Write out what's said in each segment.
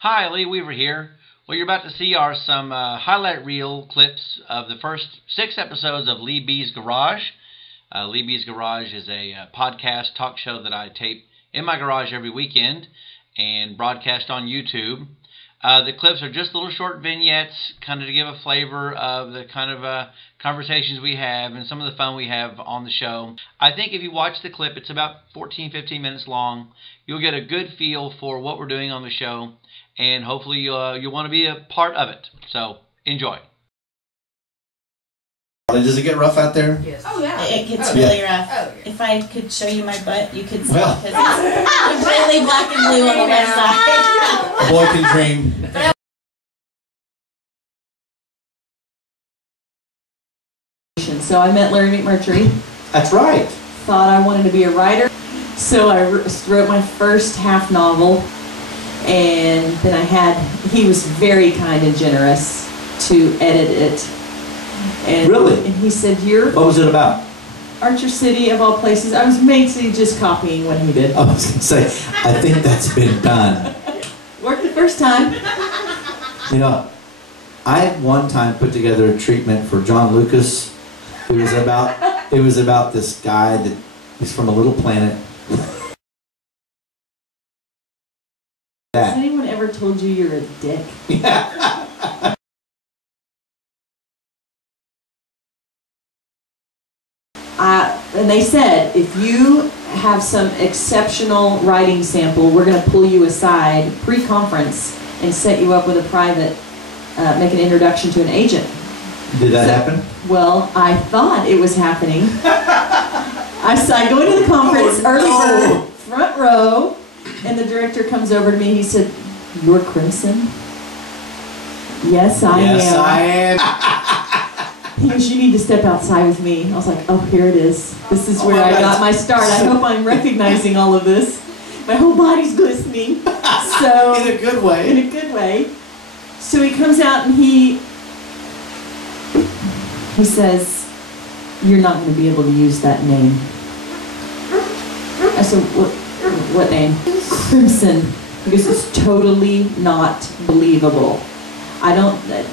Hi, Lee Weaver here. What you're about to see are some highlight reel clips of the first 6 episodes of Lee B's Garage. Lee B's Garage is a podcast talk show that I tape in my garage every weekend and broadcast on YouTube. The clips are just little short vignettes, kind of to give a flavor of the kind of conversations we have and some of the fun we have on the show. I think if you watch the clip, it's about 14-15 minutes long. You'll get a good feel for what we're doing on the show, and hopefully you'll want to be a part of it. So enjoy. Does it get rough out there? Yes. Oh yeah. It gets really rough. Oh, yeah. If I could show you my butt, you could see because it's completely black and blue on the left side. A boy can dream. So I met Larry McMurtry. That's right. Thought I wanted to be a writer. So I wrote my first half novel. And then he was very kind and generous to edit it. And, really? And he said, What was it about? Archer City, of all places. I was basically just copying what he did. I was going to say, I think that's been done. Worked the first time. You know, I had one time put together a treatment for John Lucas. It was about this guy that he's from a little planet. Has anyone ever told you you're a dick? Yeah. And they said, if you have some exceptional writing sample, we're going to pull you aside pre-conference and set you up with a private, make an introduction to an agent. Did that happen? Well, I thought it was happening. I go into the conference, early bird, front row, and the director comes over to me. He said, "You're Crimson?" Yes, I am. Yes, I am. He goes, "You need to step outside with me." I was like, "Oh, here it is. This is where I got my start. I hope I'm recognizing all of this." My whole body's glistening. So in a good way. In a good way. So he comes out and he says, "You're not going to be able to use that name." I said, "What name?" "Crimson." He goes, "It's totally not believable.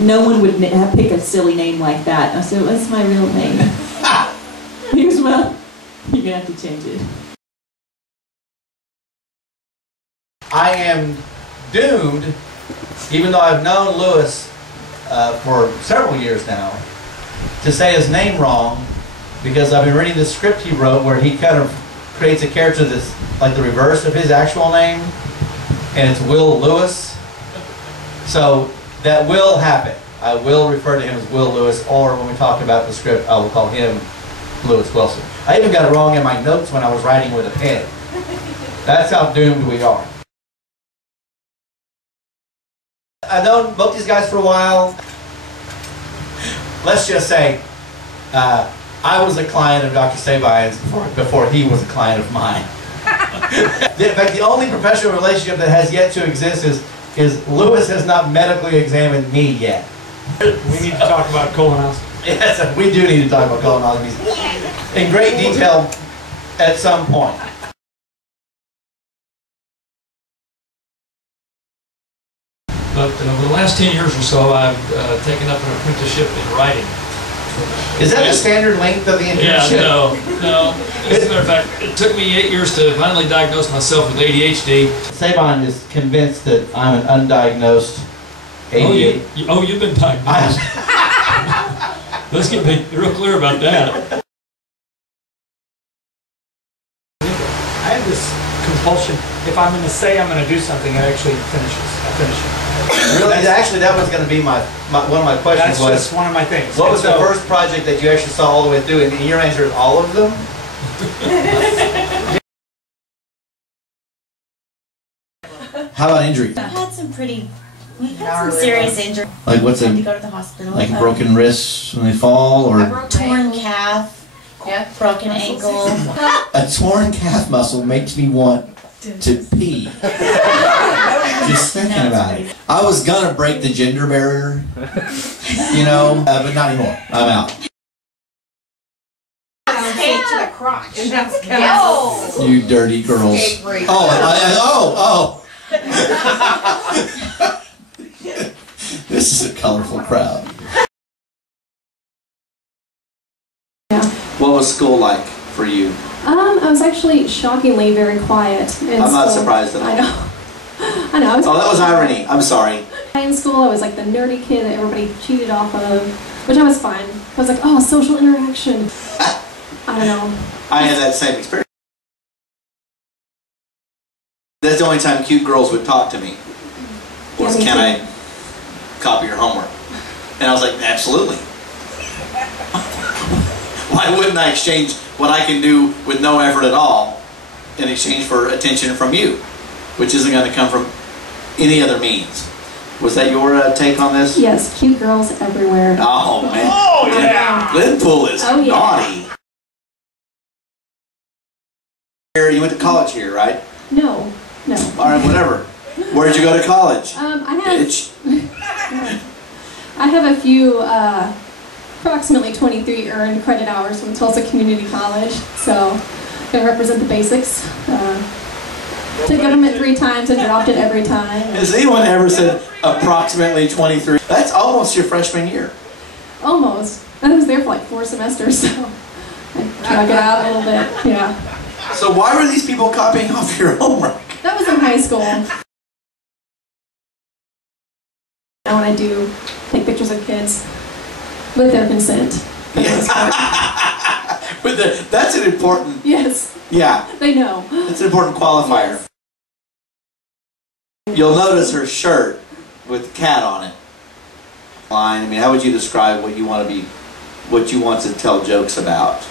No one would pick a silly name like that." And I said, "What's my real name?" He goes, "Well, you're going to have to change it." I am doomed, even though I've known Lewis for several years now, to say his name wrong, because I've been reading the script he wrote where he kind of creates a character that's like the reverse of his actual name, and it's Will Lewis. So that will happen. I will refer to him as Will Lewis, or when we talk about the script, I will call him Lewis Wilson. I even got it wrong in my notes when I was writing with a pen. That's how doomed we are. I've known both these guys for a while. Let's just say I was a client of Dr. Sabine's before he was a client of mine. In fact, the only professional relationship that has yet to exist is Lewis has not medically examined me yet. We need to talk about colonoscopy. Yes, we do need to talk about colonoscopies in great detail at some point. But over the last 10 years or so, I've taken up an apprenticeship in writing. Is that the standard length of the internship? Yeah, no. As a matter of fact, it took me 8 years to finally diagnose myself with ADHD. Sabine is convinced that I'm an undiagnosed ADHD. Oh, you've been diagnosed. Let's get real clear about that. I have this compulsion. If I'm going to say I'm going to do something, I actually finish it. Really? Actually, that was going to be one of my questions. That's just one of my things. What was the first project that you actually saw all the way through? And your answer is all of them? How about injuries? I've had some serious injuries. Like what's I had a to go to the hospital. like broken wrists when they fall, or torn calf, broken ankle. a torn calf muscle makes me want to pee. Just thinking about it. I was gonna break the gender barrier, you know, but not anymore. I'm out. To the crotch. You dirty girls. Oh, This is a colorful crowd. Yeah. What was school like for you? I was actually shockingly very quiet in I'm not school. surprised at all. I know. I know. Oh, that was irony. I'm sorry. In school, I was like the nerdy kid that everybody cheated off of, which I was fine. I was like, oh, social interaction. I don't know. I had that same experience. That's the only time cute girls would talk to me. Was, me can too. I copy your homework? And I was like, absolutely. Why wouldn't I exchange what I can do with no effort at all in exchange for attention from you, which isn't going to come from any other means? Was that your take on this? Yes, cute girls everywhere. Oh, man. Oh, yeah. Glenpool is Oh, yeah. naughty. You went to college here, right? No. All right, whatever. Where'd you go to college? I Bitch. have a few, approximately 23 earned credit hours from Tulsa Community College, so gonna represent the basics. Took government 3 times and dropped it every time. Has anyone ever said approximately 23? That's almost your freshman year. Almost. I was there for like 4 semesters, so I drug it out a little bit. Yeah. So why were these people copying off your homework? That was in high school. Now when I do take pictures of kids with their consent. for the most part. That's an important, Yes, yeah, they know. that's an important qualifier. You'll notice her shirt with the cat on it. I mean, how would you describe what you want to be, what you want to tell jokes about?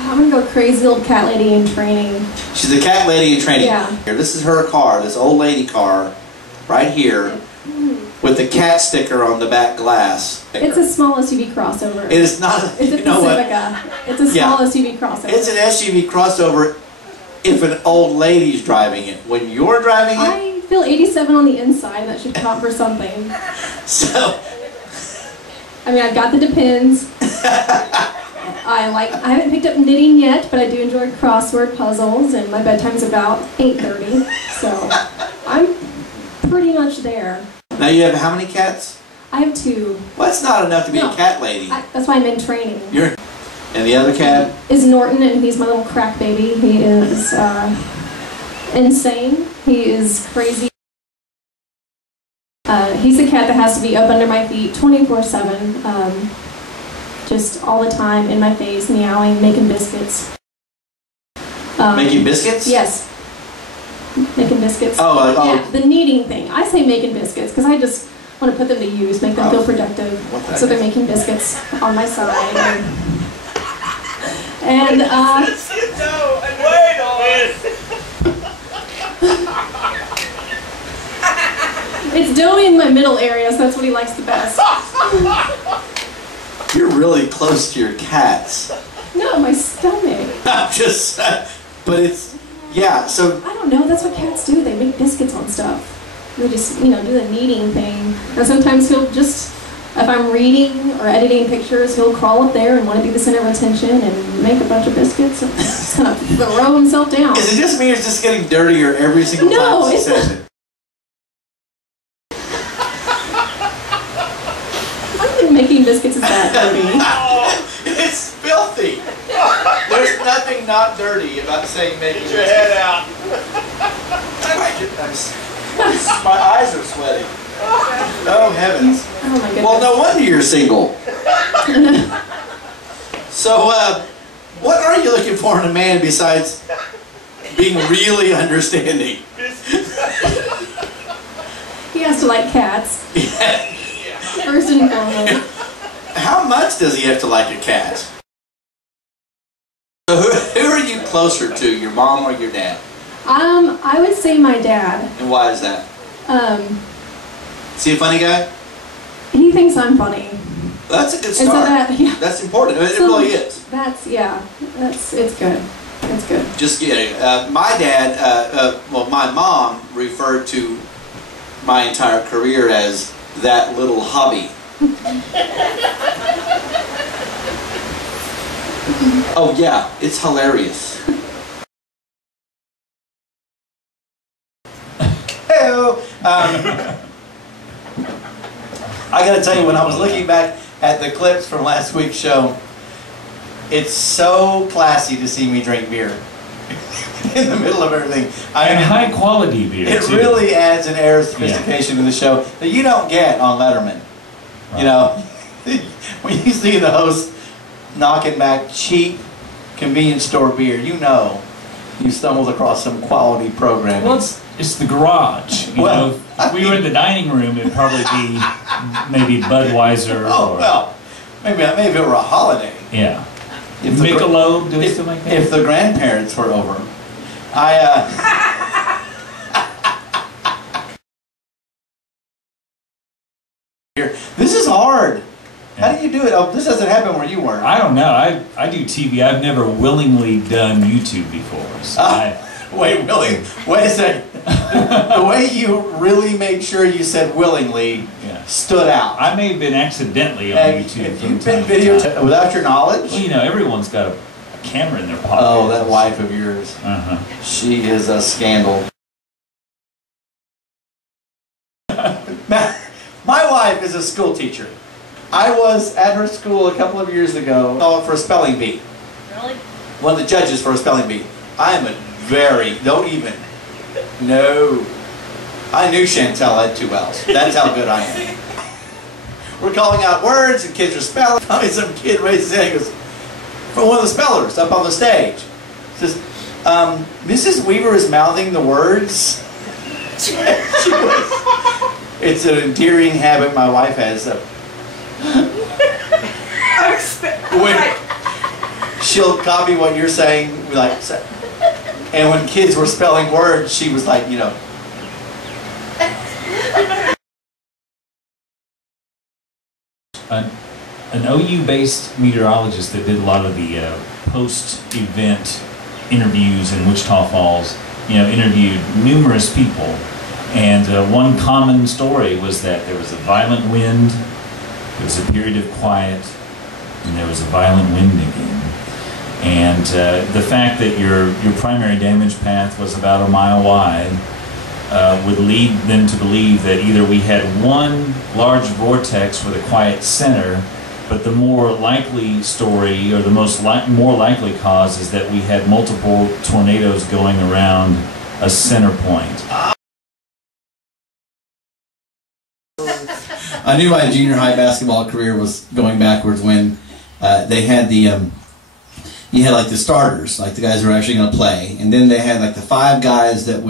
I'm gonna go crazy old cat lady in training. She's a cat lady in training. Yeah. Here, this is her car, this old lady car, right here, with the cat sticker on the back glass. It's a small SUV crossover. It is not. It's a You know what? Pacifica. It's a small SUV crossover. It's an SUV crossover if an old lady's driving it. When you're driving it, I feel 87 on the inside, and that should count for something. so I mean, I've got the Depends. I haven't picked up knitting yet, but I do enjoy crossword puzzles, and my bedtime's about 8:30, so I'm pretty much there. now you have how many cats? I have 2. Well, that's not enough to be No. a cat lady. That's why I'm in training. And the other cat? Is Norton, and he's my little crack baby. He is insane. He is crazy. He's a cat that has to be up under my feet 24/7, just all the time, in my face, meowing, making biscuits. Making biscuits? Yes. Making biscuits. Oh, Yeah, the kneading thing. I say making biscuits because I just want to put them to use, make them feel productive. What the So they're heck? making biscuits on my side. And Wait on it. it's doughy in my middle area, so that's what he likes the best. You're really close to your cats. No, my stomach. I'm just, but it's, yeah, so I don't know, that's what cats do. They make biscuits on stuff. They just, do the kneading thing. And sometimes he'll just, if I'm reading or editing pictures, he'll crawl up there and want to be the center of attention and make a bunch of biscuits and just kind of throw himself down. is it just me or is it just getting dirtier every single No, time she it's says it? I don't think making biscuits is that dirty. It's filthy. There's nothing not dirty about saying making Get your head out. My eyes are sweating. Oh heavens. Oh my goodness. Well, no wonder you're single. So, what are you looking for in a man besides being really understanding? He has to like cats. First and foremost. How much does he have to like a cat? So who are you closer to, your mom or your dad? I would say my dad. And why is that? Is he a funny guy? He thinks I'm funny. That's a good And so start. That's important. It So really is. It's good. It's good. Just kidding. My dad, my mom referred to my entire career as that little hobby. Oh yeah, it's hilarious. Hey, I gotta tell you, when I was looking back at the clips from last week's show, it's so classy to see me drink beer in the middle of everything. And high quality beer. It too. really adds an air of sophistication to the show that you don't get on Letterman. Right. You know, when you see the host knocking back cheap convenience store beer, you know you stumbled across some quality programming. Well, it's the garage. You know, if we were in the dining room, it'd probably be maybe Budweiser. Oh, or, well, maybe it were a holiday. Yeah. If Michelob, do we still make that? If the grandparents were over, This is hard. How do you do it? Oh, this doesn't happen where you were. I don't know. I do TV. I've never willingly done YouTube before. So wait a second. The way you really made sure you said willingly stood out. I may have been accidentally on YouTube. If you've been videotaped without your knowledge? Well, you know, everyone's got a camera in their pocket. Oh, that wife of yours. She is a scandal. My wife is a school teacher. I was at her school a couple of years ago for a spelling bee. Really? One of the judges for a spelling bee. I am a no. I knew Chantel had 2 L's. That's how good I am. We're calling out words and kids are spelling. Finally, some kid raises his hand and goes, from one of the spellers up on the stage. Says, Mrs. Weaver is mouthing the words. She goes, it's an endearing habit my wife has. When she'll copy what you're saying, like, and when kids were spelling words, she was like, you know. An OU-based meteorologist that did a lot of the post-event interviews in Wichita Falls, you know, interviewed numerous people, and one common story was that there was a violent wind, there was a period of quiet, and there was a violent wind again. And the fact that your primary damage path was about a mile wide would lead them to believe that either we had one large vortex with a quiet center, but the more likely story, or the more likely cause, is that we had multiple tornadoes going around a center point. I knew my junior high basketball career was going backwards when they had the you had like the starters, like the guys who were actually going to play, and then they had like the 5 guys that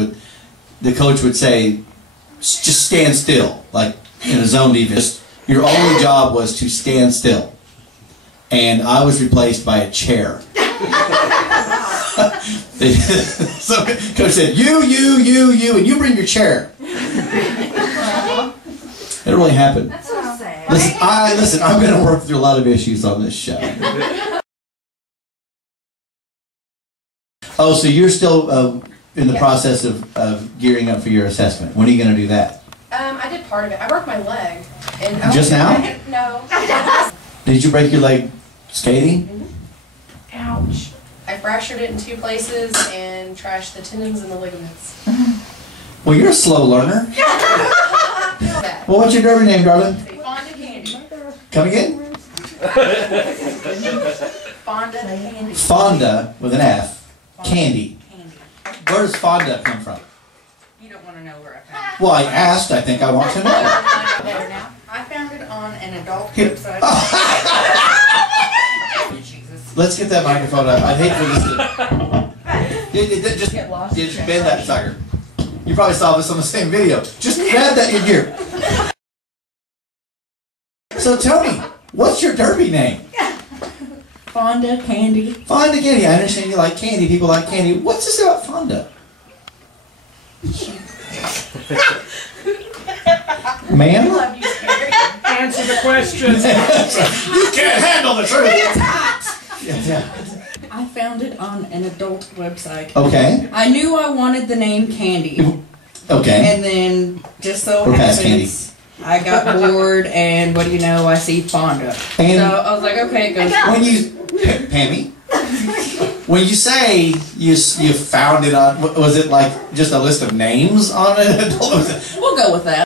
the coach would say, just stand still, like in a zone defense. Your only job was to stand still, and I was replaced by a chair. So coach said, you, and you bring your chair. It really happened. That's so sad. Listen, I'm going to work through a lot of issues on this show. Oh, so you're still in the process of gearing up for your assessment. When are you going to do that? I did part of it. I broke my leg. And just now? No. Did you break your leg skating? Mm-hmm. Ouch. I fractured it in 2 places and trashed the tendons and the ligaments. Well, you're a slow learner. Well, what's your derby name, darling? Fonda Candy. Come again? Fonda Candy. Fonda with an F. Candy. Where does Fonda come from? You don't want to know where I found it. Well, I asked. I think I want to know. Better now. I found it on an adult website. Jesus. Let's get that microphone up. I'd hate for this to... Just bend that sucker. You probably saw this on the same video. Just grab that in here. So tell me, what's your derby name? Fonda Candy. Fonda Candy. I understand you like candy. People like candy. What's this about Fonda? Ma'am? Answer the questions. You can't handle the truth. Yeah. I found it on an adult website. Okay. I knew I wanted the name Candy. Okay. And then, just so We're past happens, I got bored, and what do you know, I see Fonda. And so I was like, okay, go. When you, Pammy, when you say you found it on, was it like just a list of names on an adult? We'll go with that.